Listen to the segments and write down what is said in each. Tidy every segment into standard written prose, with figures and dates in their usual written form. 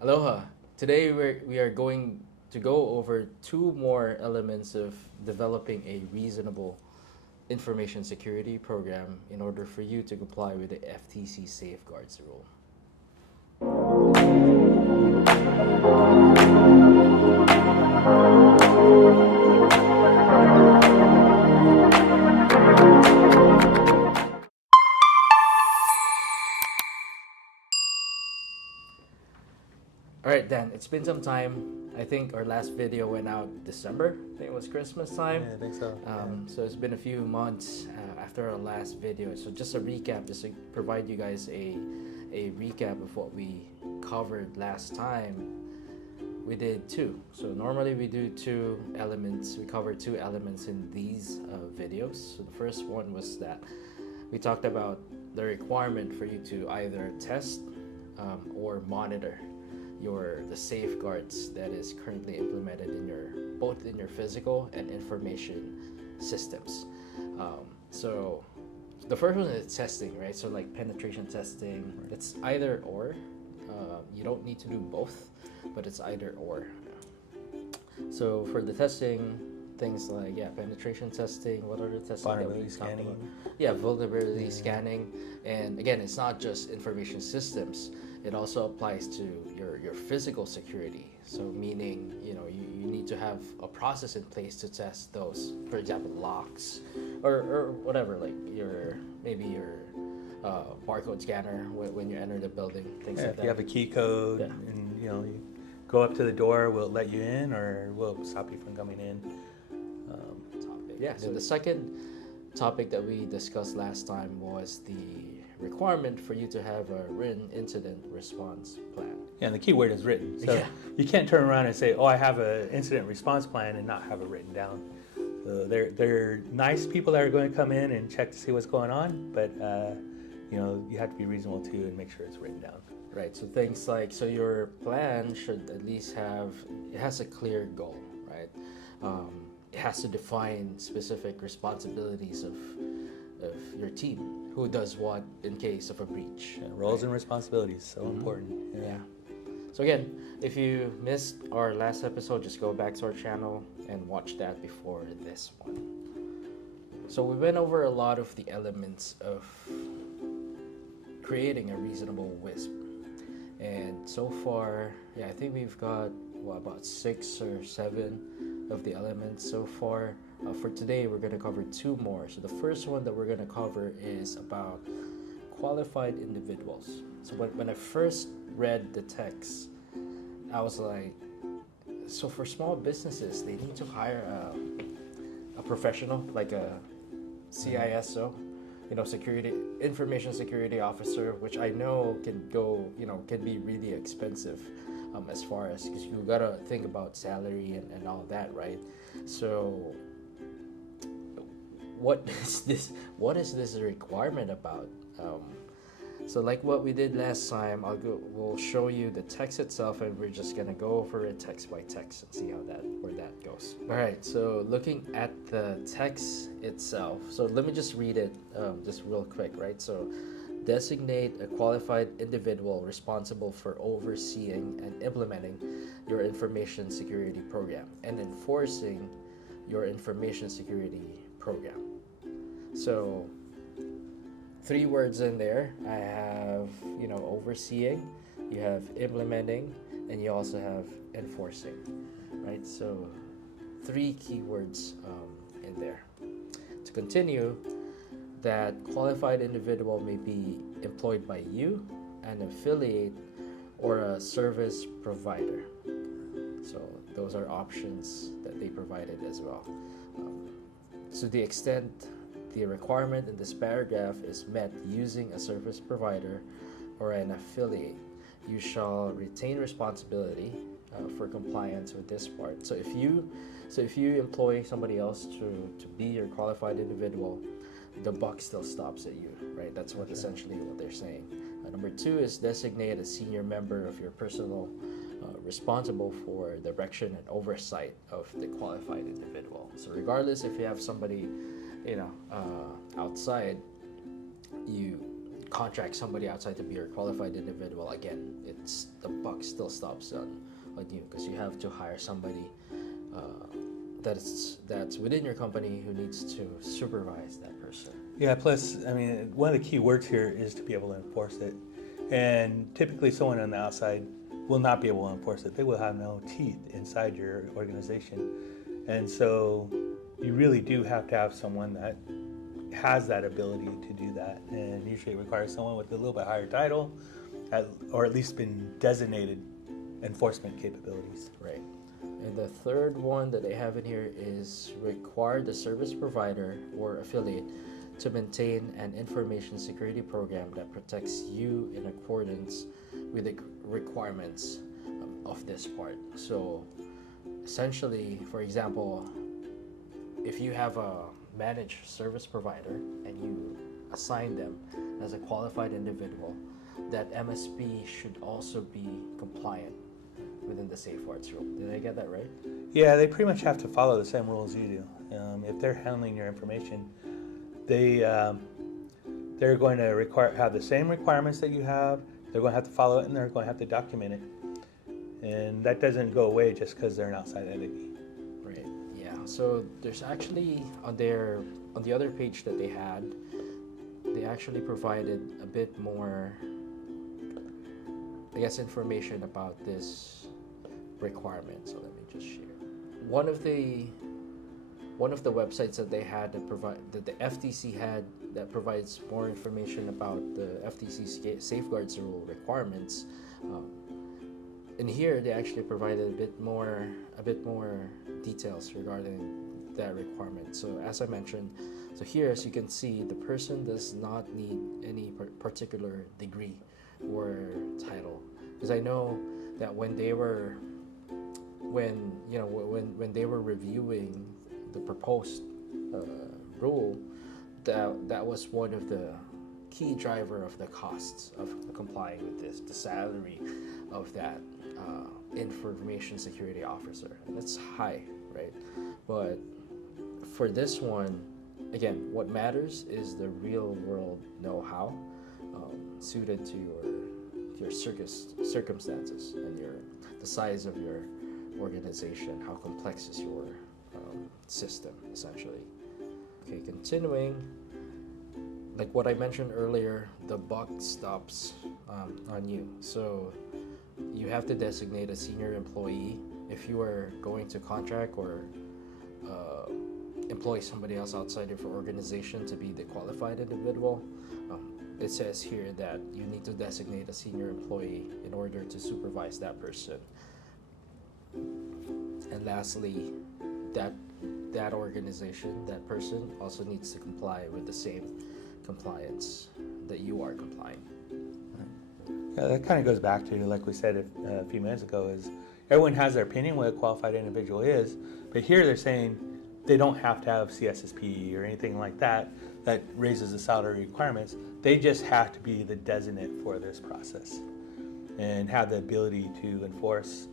Aloha. Today we are going to go over two more elements of developing a reasonable information security program in order for you to comply with the FTC Safeguards Rule. All right, Dan, it's been some time. I think our last video went out December. I think it was Christmas time. Yeah, I think so. So it's been a few months after our last video. So just a recap, just to provide you guys a recap of what we covered last time. We did two. So normally we do two elements. We cover two elements in these videos. So the first one was that we talked about the requirement for you to either test or monitor the safeguards that is currently implemented in both in your physical and information systems. So the first one is testing, right? So like penetration testing, it's either or. You don't need to do both, but it's either or. So for the testing, things like penetration testing, what are the testing that we talked about? Vulnerability scanning, and again, it's not just information systems. It also applies to your physical security. So meaning, you need to have a process in place to test those. For example, locks, or whatever, like your barcode scanner when you enter the building, things like that. If you have a key code and you go up to the door, will it let you in or will it stop you from coming in? So the second topic that we discussed last time was the requirement for you to have a written incident response plan. Yeah, and the key word is written. So you can't turn around and say, "Oh, I have an incident response plan," and not have it written down. So they're nice people that are going to come in and check to see what's going on, but you have to be reasonable too and make sure it's written down. Right. So things like your plan should at least has a clear goal, right? It has to define specific responsibilities of your team, who does what in case of a breach. Roles and responsibilities, so important. Yeah. So again, if you missed our last episode, just go back to our channel and watch that before this one. So we went over a lot of the elements of creating a reasonable WISP. And so far, I think we've got about 6 or 7 of the elements so far. For today, we're going to cover 2 more. So the first one that we're going to cover is about qualified individuals. So when I first read the text, I was like, so for small businesses, they need to hire a professional, like a CISO, information security officer, which I know can be really expensive as far as, because you gotta think about salary and all that, right? So what is this requirement about? So like what we did last time, we'll show you the text itself, and we're just gonna go over it text by text and see where that goes. All right, so looking at the text itself, so let me just read it just real quick, right? So designate a qualified individual responsible for overseeing and implementing your information security program and enforcing your information security program. So 3 words in there. I have, overseeing, you have implementing, and you also have enforcing, right? So 3 keywords in there. To continue, that qualified individual may be employed by you, an affiliate, or a service provider. So those are options that they provided as well. To the extent the requirement in this paragraph is met using a service provider or an affiliate, you shall retain responsibility for compliance with this part. So if you employ somebody else to be your qualified individual, the buck still stops at you, right? That's essentially what they're saying. Number 2 is designate a senior member of your personnel responsible for direction and oversight of the qualified individual. So regardless if you have somebody outside, you contract somebody outside to be your qualified individual, again, it's the buck still stops on you, because you have to hire somebody that's within your company who needs to supervise that person. Yeah, plus, I mean, one of the key words here is to be able to enforce it. And typically someone on the outside will not be able to enforce it. They will have no teeth inside your organization. And so you really do have to have someone that has that ability to do that. And usually it requires someone with a little bit higher title, or at least been designated enforcement capabilities. Right. And the third one that they have in here is require the service provider or affiliate to maintain an information security program that protects you in accordance with the requirements of this part. So essentially, for example, if you have a managed service provider and you assign them as a qualified individual, that MSP should also be compliant within the Safeguards Rule. Did I get that right? Yeah, they pretty much have to follow the same rules you do. If they're handling your information, they're going to have the same requirements that you have. They're going to have to follow it, and they're going to have to document it. And that doesn't go away just because they're an outside entity. Right. Yeah. So there's actually on the other page that they had, they actually provided a bit more, I guess, information about this requirement. So let me just share. One of the websites that they had that the FTC had that provides more information about the FTC Safeguards Rule requirements. In here, they actually provided a bit more details regarding that requirement. So as I mentioned, so here, as you can see, the person does not need any particular degree or title, because I know that when they were reviewing the proposed rule, that was one of the key driver of the costs of complying with this, the salary of that information security officer, and it's high, right? But for this one, again, what matters is the real world know-how suited to your circumstances and the size of your organization, how complex is your system, essentially. Okay, continuing, like what I mentioned earlier, the buck stops on you. So you have to designate a senior employee if you are going to contract or employ somebody else outside of your organization to be the qualified individual. It says here that you need to designate a senior employee in order to supervise that person. And lastly, that organization, that person also needs to comply with the same compliance that you are complying. Yeah, that kind of goes back to, like we said a few minutes ago, is everyone has their opinion what a qualified individual is, but here they're saying they don't have to have CSSP or anything like that raises the salary requirements. They just have to be the designate for this process and have the ability to enforce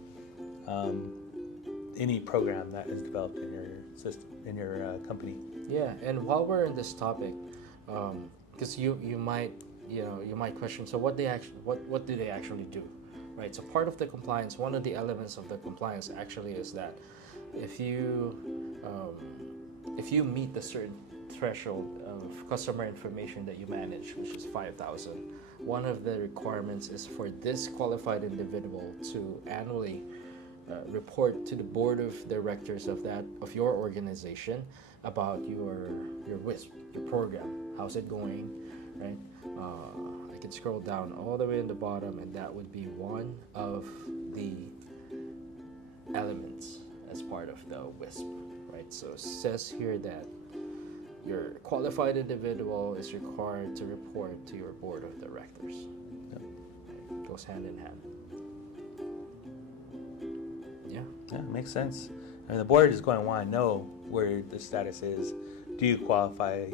any program that is developed in your system, in your company. Yeah, and while we're in this topic, because you might question, so what do they actually do, right? So part of the compliance, one of the elements of the compliance actually is that if you meet the certain threshold of customer information that you manage, which is 5,000, one of the requirements is for this qualified individual to annually report to the board of directors of your organization about your WISP, your program. How's it going, right? I can scroll down all the way in the bottom, and that would be one of the elements as part of the WISP, right? So it says here that your qualified individual is required to report to your board of directors. Yep. It goes hand in hand. Yeah, it makes sense. I mean, the board is going to want to know where the status is. Do you qualify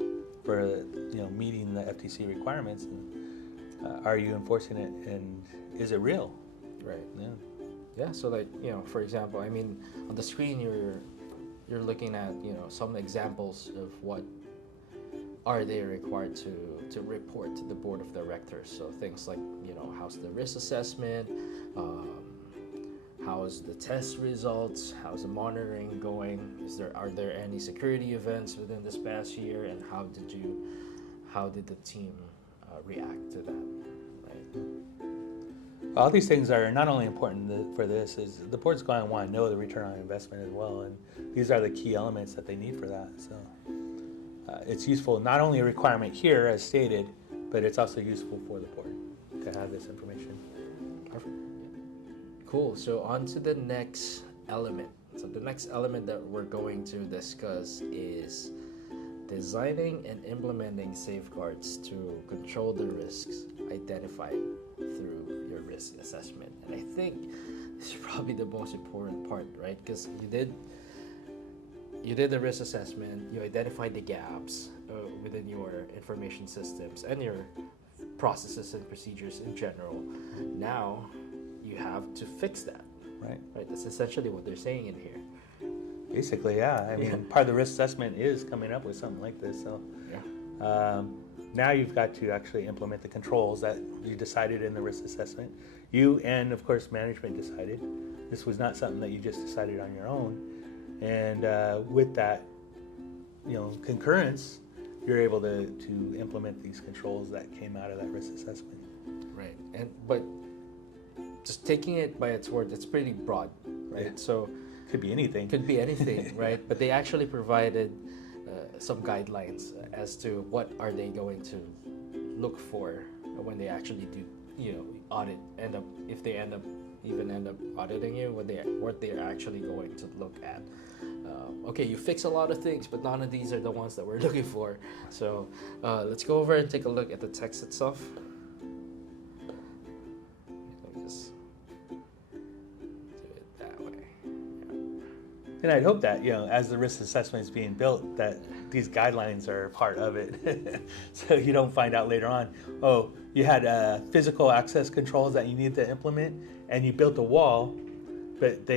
for meeting the FTC requirements? And, are you enforcing it? And is it real? Right. Yeah. Yeah. So like for example, I mean, on the screen you're looking at some examples of what are they required to report to the board of directors? So things like, how's the risk assessment, how's the test results, how's the monitoring going, are there any security events within this past year, and how did the team react to that, right? All these things are not only important for this, is the board's going to want to know the return on investment as well, and these are the key elements that they need for that. So it's useful, not only a requirement here as stated, but it's also useful for the board to have this information. Perfect. Cool. So on to the next element. So the next element that we're going to discuss is designing and implementing safeguards to control the risks identified through your risk assessment. And I think this is probably the most important part, right? Because you did the risk assessment, you identified the gaps within your information systems and your processes and procedures in general. Now you have to fix that. Right. That's essentially what they're saying in here. Basically, yeah. I mean, part of the risk assessment is coming up with something like this. So now you've got to actually implement the controls that you decided in the risk assessment. You and, of course, management decided. This was not something that you just decided on your own. And with that, concurrence, you're able to implement these controls that came out of that risk assessment. Right. But just taking it by its word, it's pretty broad, right? Yeah. So could be anything. Right? But they actually provided some guidelines as to what are they going to look for when they actually do, audit. If they end up auditing you, what they're actually going to look at. Okay, you fix a lot of things, but none of these are the ones that we're looking for. So let's go over and take a look at the text itself. Let me just do it that way. Yeah. And I'd hope that, as the risk assessment is being built, that these guidelines are part of it. So you don't find out later on, oh, you had physical access controls that you need to implement, and you built a wall, but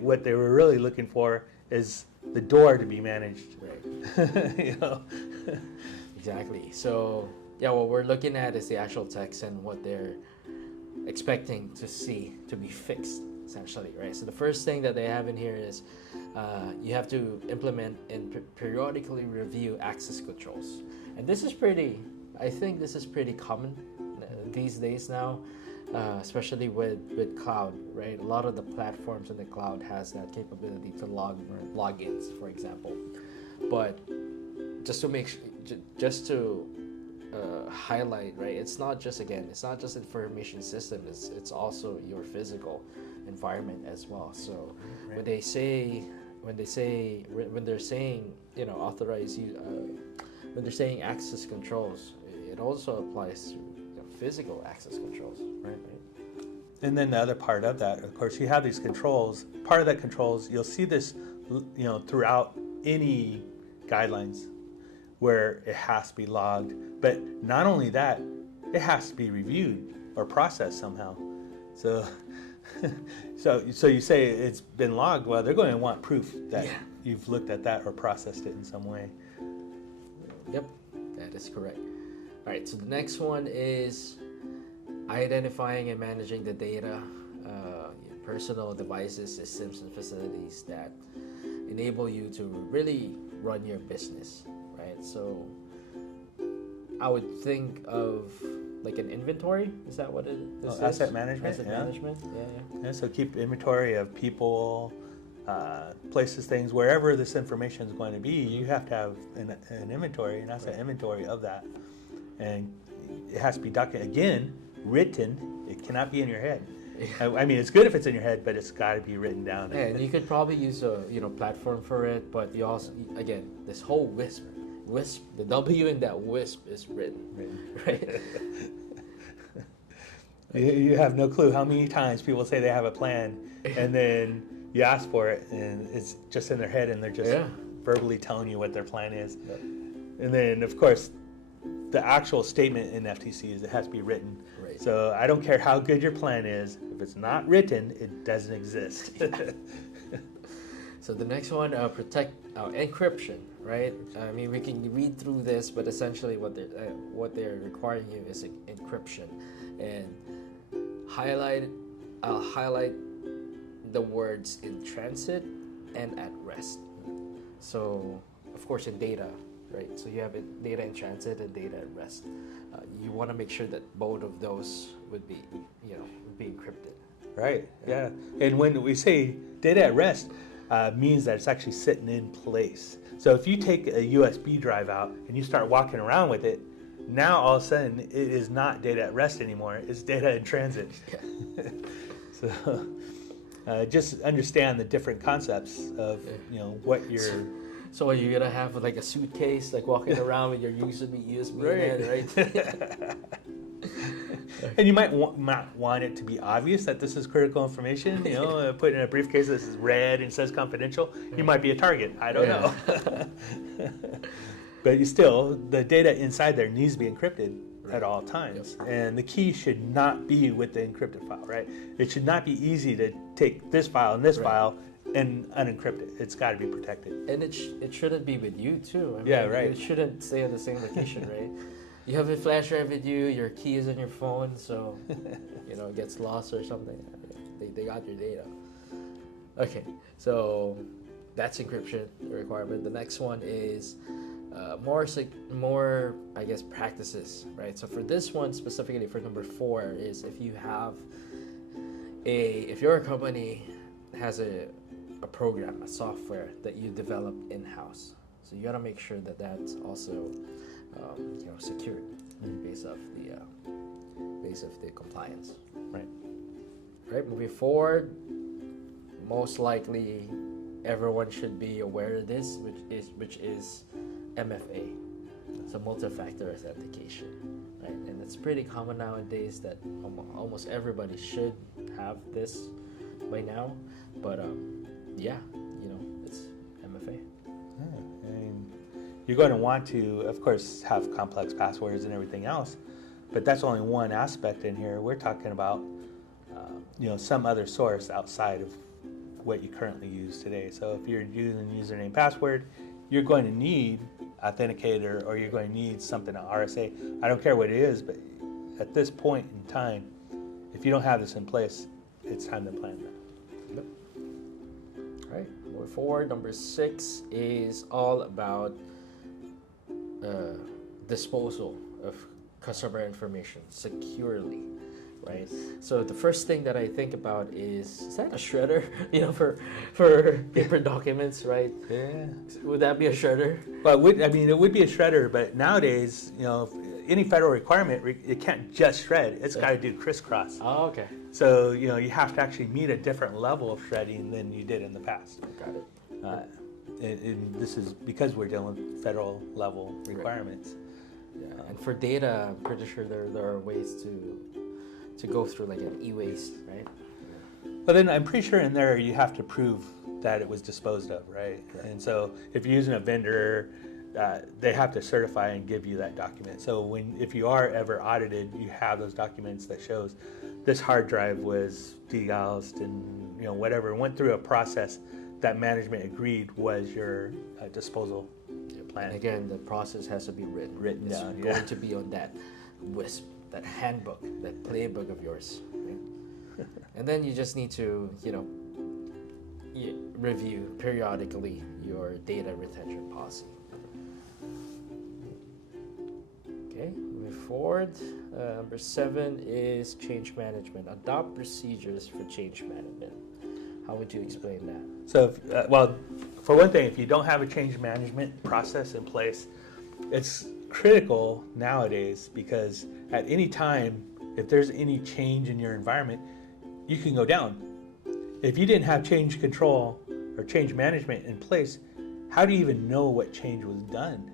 what they were really looking for is the door to be managed. Right. Exactly. So what we're looking at is the actual text and what they're expecting to see to be fixed, essentially, right? So the first thing that they have in here is you have to implement and periodically review access controls. And I think this is pretty common these days now, especially with cloud, right? A lot of the platforms in the cloud has that capability to logins, for example. But just to highlight, right? It's not just information system. It's also your physical environment as well. So right. when they're saying authorize you, when they're saying access controls, it also applies to physical access controls, right? And then the other part of that, of course, you have these controls. Part of that controls, you'll see this, throughout any guidelines where it has to be logged. But not only that, it has to be reviewed or processed somehow. So you say it's been logged. Well, they're going to want proof that you've looked at that or processed it in some way. Yep, that is correct. All right, so the next one is identifying and managing the data, personal devices, systems, and facilities that enable you to really run your business, right? So I would think of like an inventory. Is that what it is? Asset management. Asset management. Yeah. So keep inventory of people, places, things, wherever this information is going to be. You have to have an inventory, an asset inventory of that, and it has to be documented. Again, written. It cannot be in your head. I mean, it's good if it's in your head, but it's got to be written down. Yeah, and you could probably use a platform for it, but you also, again, this whole WISP, the W in that WISP is written. Right? You have no clue how many times people say they have a plan, and then you ask for it, and it's just in their head, and they're just verbally telling you what their plan is. Yep. And then, of course, the actual statement in FTC is it has to be written. Right. So I don't care how good your plan is. If it's not written, it doesn't exist. So the next one, encryption, right? I mean, we can read through this, but essentially what they're requiring you is encryption, and I'll highlight the words in transit and at rest. So of course in data, right? So you have data in transit and data at rest. You want to make sure that both of those would be encrypted. Right. Yeah. And when we say data at rest, means that it's actually sitting in place. So if you take a USB drive out and you start walking around with it, now all of a sudden it is not data at rest anymore. It's data in transit. Yeah. So just understand the different concepts of what you're. So you're gonna have like a suitcase, like walking around with your USB in it, right? And you might not want it to be obvious that this is critical information. Put in a briefcase that is red and says confidential. You might be a target. I don't know. But the data inside there needs to be encrypted at all times. Yep. And the key should not be with the encrypted file, right? It should not be easy to take this file and this file and unencrypt it. It's got to be protected. And it shouldn't be with you too. I mean, right. It shouldn't stay at the same location, right? You have a flash drive with you, your key is on your phone, so it gets lost or something. They got your data. Okay, so that's encryption requirement. The next one is more I guess practices, right? So for this one specifically, for number 4, is if your company has a program, a software that you develop in-house, so you got to make sure that that's also secured based off the compliance. Right. Moving forward, most likely everyone should be aware of this, which is MFA, so multi-factor authentication, right? And it's pretty common nowadays that almost everybody should have this by now, but it's MFA. You're going to want to, of course, have complex passwords and everything else, but that's only one aspect in here. We're talking about, some other source outside of what you currently use today. So if you're using username password, you're going to need Authenticator, or you're going to need something, RSA. I don't care what it is, but at this point in time, if you don't have this in place, it's time to plan that. Yep. All right, moving forward, number 6 is all about disposal of customer information securely, right? So the first thing that I think about is that a shredder? For paper documents, right? Yeah. Would that be a shredder? Well, it would be a shredder, but nowadays, any federal requirement, it can't just shred. It's got to do crisscross. Oh, okay. So, you have to actually meet a different level of shredding than you did in the past. Got it. And this is because we're dealing with federal level requirements. Yeah, and for data, I'm pretty sure there are ways to go through like an e-waste, right? But then I'm pretty sure in there you have to prove that it was disposed of, right? And so if you're using a vendor, they have to certify and give you that document. So if you are ever audited, you have those documents that shows this hard drive was degaussed and whatever, went through a process that management agreed was your disposal plan. And again, the process has to be written down. It's going to be on that WISP, that handbook, that playbook of yours. Right? And then you just need to, review periodically your data retention policy. Okay, moving forward, number 7 is change management. Adopt procedures for change management. How would you explain that? So, for one thing, if you don't have a change management process in place, it's critical nowadays because at any time, if there's any change in your environment, you can go down. If you didn't have change control or change management in place, how do you even know what change was done?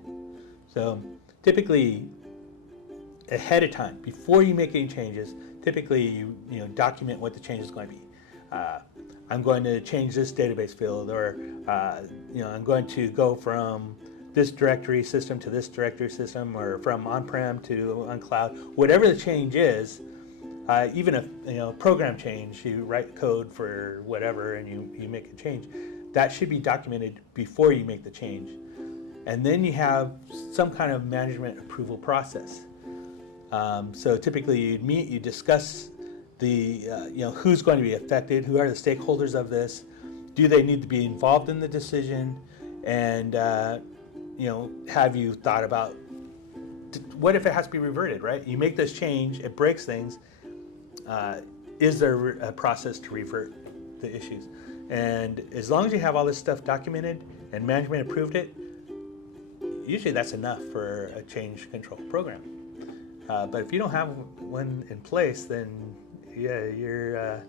So typically, ahead of time, before you make any changes, typically you document what the change is going to be. I'm going to change this database field, or I'm going to go from this directory system to this directory system, or from on-prem to on cloud. Whatever the change is, even a program change, you write code for whatever and you make a change. that should be documented before you make the change. And then you have some kind of management approval process. So typically you'd meet, you discuss the, who's going to be affected, who are the stakeholders of this, do they need to be involved in the decision, and, have you thought about, what if it has to be reverted, right? You make this change, it breaks things. Is there a process to revert the issues? And as long as you have all this stuff documented and management approved it, usually that's enough for a change control program. But if you don't have one in place, then you're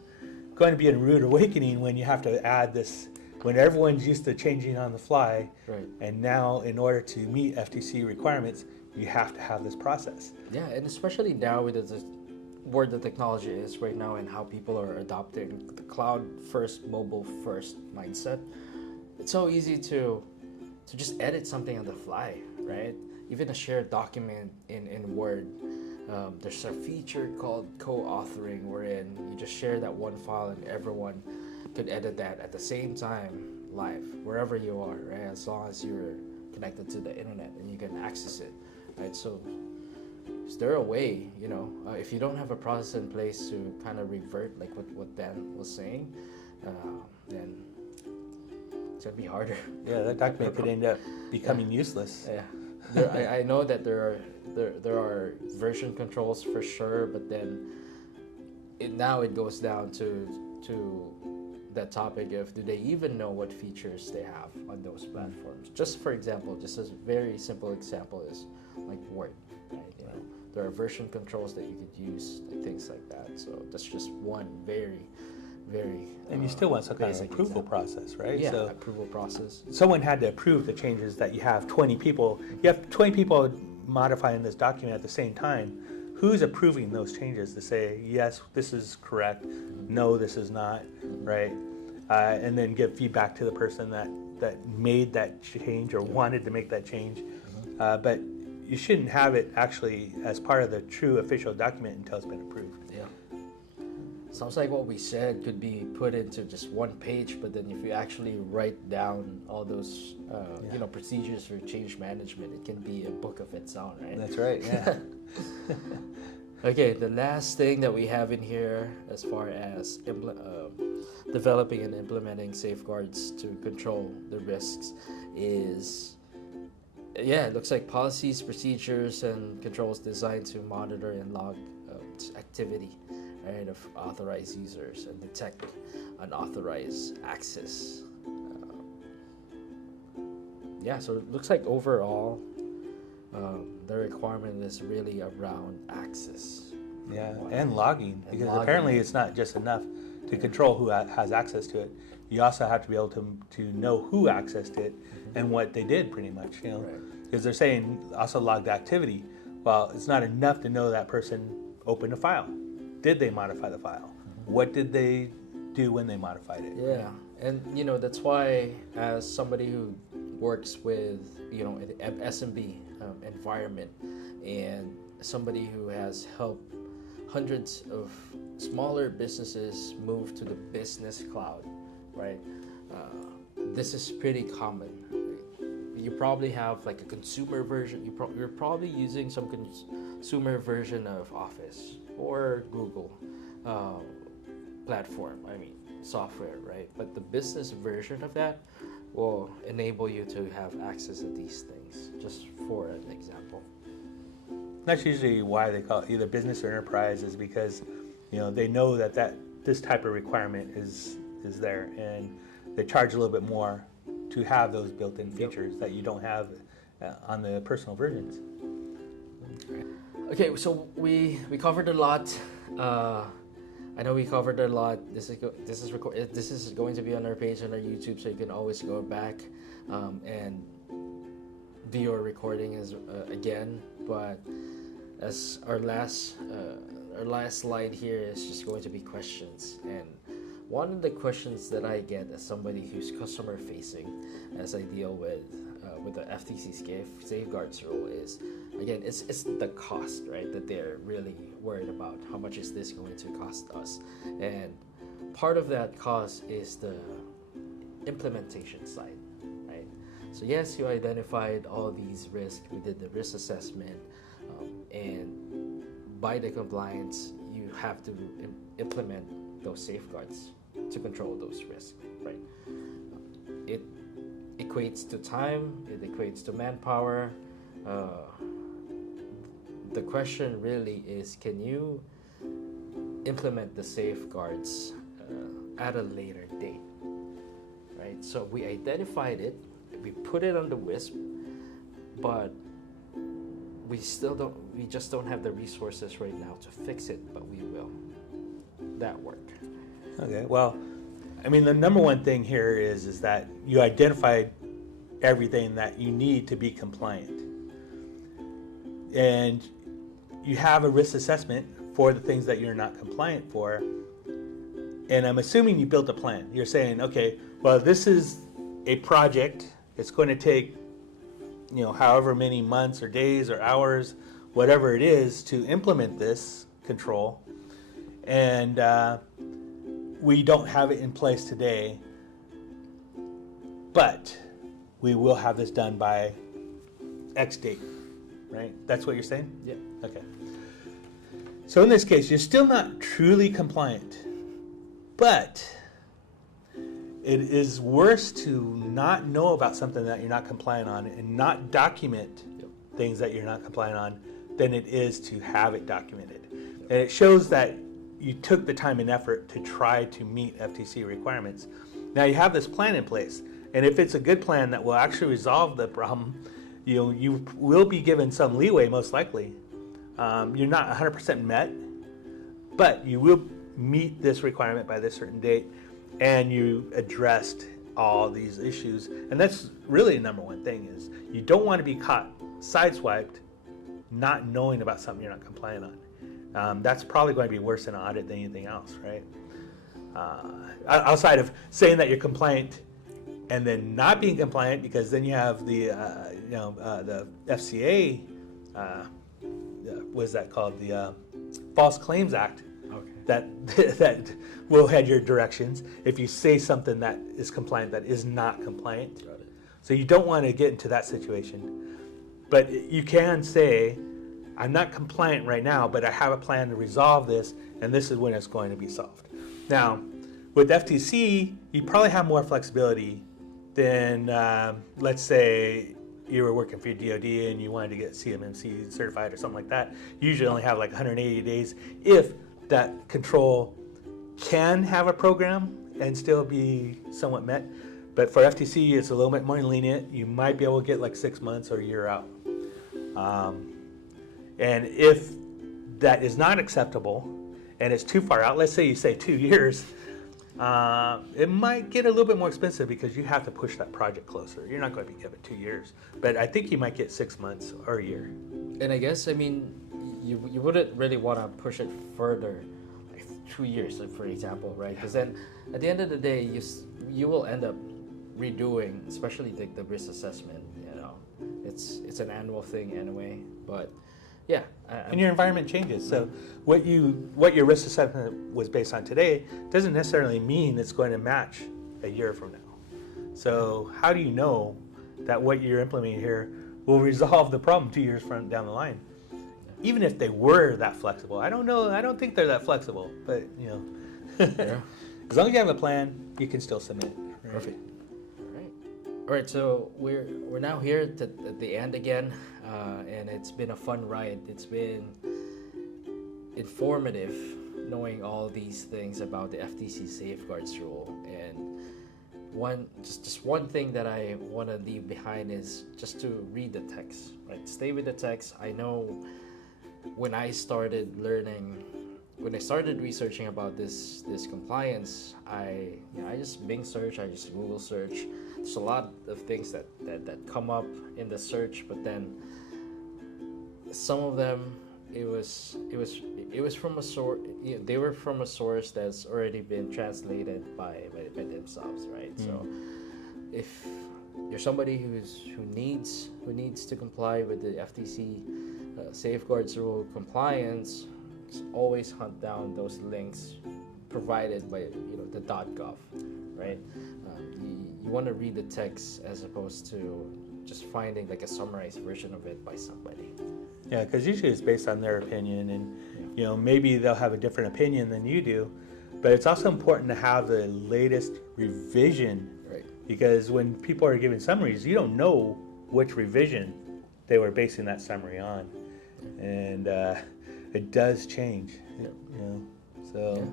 going to be in a rude awakening when you have to add this, when everyone's used to changing on the fly. Right. And now in order to meet FTC requirements, you have to have this process. Yeah, and especially now with where the technology is right now and how people are adopting the cloud first, mobile first mindset, it's so easy to just edit something on the fly, right? Even a shared document in Word, there's a feature called co-authoring, wherein you just share that one file and everyone could edit that at the same time live, wherever you are, right? As long as you're connected to the internet and you can access it, right? So is there a way, if you don't have a process in place to kind of revert, like what Dan was saying, then it's gonna be harder. Yeah, that document could end up becoming useless. Yeah, I know that there are version controls for sure, but then now it goes down to that topic of, do they even know what features they have on those platforms? Just for example, just a very simple example is like Word, right? There are version controls that you could use, like things like that. So that's just one very, very and you still want some kind of approval process, right? Yeah, so approval process. Someone had to approve the changes that you have 20 people. You have 20 people modifying this document at the same time. Who's approving those changes to say, yes, this is correct, no, this is not, right? And then give feedback to the person that made that change or wanted to make that change. But you shouldn't have it actually as part of the true official document until it's been approved. Yeah. Sounds like what we said could be put into just one page, but then if you actually write down all those, procedures for change management, it can be a book of its own, right? That's right, yeah. Okay, the last thing that we have in here as far as developing and implementing safeguards to control the risks is, it looks like policies, procedures, and controls designed to monitor and log activity, right, of authorized users and detect unauthorized access. So it looks like overall the requirement is really around access. Yeah, and logging, because apparently it's not just enough to control who has access to it. You also have to be able to know who accessed it and what they did, pretty much, because they're saying also logged activity. Well, it's not enough to know that person opened a file. Did they modify the file? What did they do when they modified it? Yeah, and that's why, as somebody who works with an SMB environment, and somebody who has helped hundreds of smaller businesses move to the business cloud, right? This is pretty common. You probably have like a consumer version. You're probably using some consumer version of Office or Google platform. Software, right? But the business version of that will enable you to have access to these things, just for an example. That's usually why they call it either business or enterprise, is because they know that this type of requirement is there, and they charge a little bit more to have those built-in features that you don't have on the personal versions. Okay, so we covered a lot. I know we covered a lot. This is going to be on our page on our YouTube, so you can always go back and do your recording again. But as our last slide here is just going to be questions, and one of the questions that I get as somebody who's customer facing, as I deal with the FTC Safeguards Rule, is, again, it's the cost, right, that they're really worried about. How much is this going to cost us? And part of that cost is implementation side, right? So yes, you identified all these risks. We did the risk assessment, and by the compliance, you have to implement those safeguards to control those risks, right? It equates to time, it equates to manpower. The question really is, can you implement the safeguards at a later date, right? So we identified it, we put it on the WISP, but we just don't have the resources right now to fix it, but we will. That work. Okay, well, I mean, the number one thing here is that you identified everything that you need to be compliant. And you have a risk assessment for the things that you're not compliant for. And I'm assuming you built a plan. You're saying, okay, well, this is a project. It's going to take, however many months or days or hours, whatever it is, to implement this control. And we don't have it in place today, but we will have this done by X date, right? That's what you're saying? Yeah. Okay. So in this case, you're still not truly compliant, but it is worse to not know about something that you're not compliant on and not document things that you're not compliant on than it is to have it documented. And it shows that you took the time and effort to try to meet FTC requirements. Now you have this plan in place, and if it's a good plan that will actually resolve the problem, you will be given some leeway, most likely. You're not 100% met, but you will meet this requirement by this certain date, and you addressed all these issues. And that's really the number one thing, is you don't want to be caught sideswiped not knowing about something you're not compliant on. That's probably going to be worse in an audit than anything else, right? Outside of saying that you're compliant and then not being compliant, because then you have the FCA, what is that called? The False Claims Act. Okay. That will head your directions if you say something that is compliant that is not compliant. Got it. So you don't want to get into that situation. But you can say, I'm not compliant right now, but I have a plan to resolve this, and this is when it's going to be solved. Now, with FTC, you probably have more flexibility than, let's say, you were working for your DoD and you wanted to get CMMC certified or something like that. You usually only have like 180 days if that control can have a program and still be somewhat met. But for FTC, it's a little bit more lenient. You might be able to get like 6 months or a year out. And if that is not acceptable and it's too far out, let's say you say 2 years, it might get a little bit more expensive because you have to push that project closer. You're not going to be given 2 years, but I think you might get 6 months or a year. And I guess, I mean, you wouldn't really want to push it further, like 2 years, for example, right? Because then at the end of the day, you will end up redoing, especially the risk assessment. It's an annual thing anyway, but yeah. And your environment changes. So what your risk assessment was based on today doesn't necessarily mean it's going to match a year from now. So how do you know that what you're implementing here will resolve the problem 2 years down the line? Even if they were that flexible. I don't know. I don't think they're that flexible, but Yeah. as long as you have a plan, you can still submit. Right? Perfect. All right, so we're now here at the end again, and it's been a fun ride. It's been informative knowing all these things about the FTC Safeguards Rule. And just one thing that I want to leave behind is just to read the text. Right, stay with the text. I know when I started researching about this compliance, I just Bing search, I just Google search. There's a lot of things that come up in the search, but then some of them it was from a source. They were from a source that's already been translated by themselves, right? So if you're somebody who needs to comply with the FTC Safeguards Rule compliance, always hunt down those links provided by the .gov, right? you want to read the text as opposed to just finding like a summarized version of it by somebody. Yeah, because usually it's based on their opinion, and maybe they'll have a different opinion than you do, but it's also important to have the latest revision, Right. because when people are giving summaries, you don't know which revision they were basing that summary on, and it does change. Yep. So Yeah.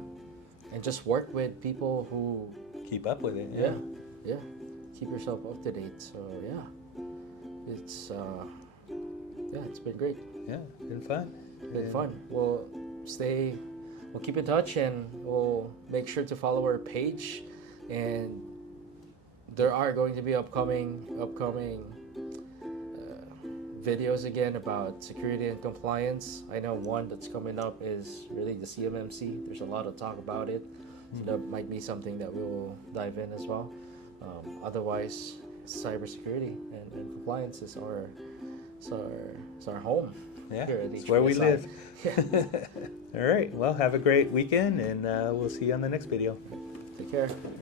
And just work with people who keep up with it. yeah, keep yourself up to date. So it's it's been great. Yeah, been fun. Been fun. We'll keep in touch, and we'll make sure to follow our page. And there are going to be upcoming videos again about security and compliance. I know one that's coming up is really the CMMC. There's a lot of talk about it. So that might be something that we will dive in as well. Otherwise, cybersecurity and compliance is our home. Yeah, here at it's where we HPSI. live. Yeah. All right, well, have a great weekend, and we'll see you on the next video. Take care.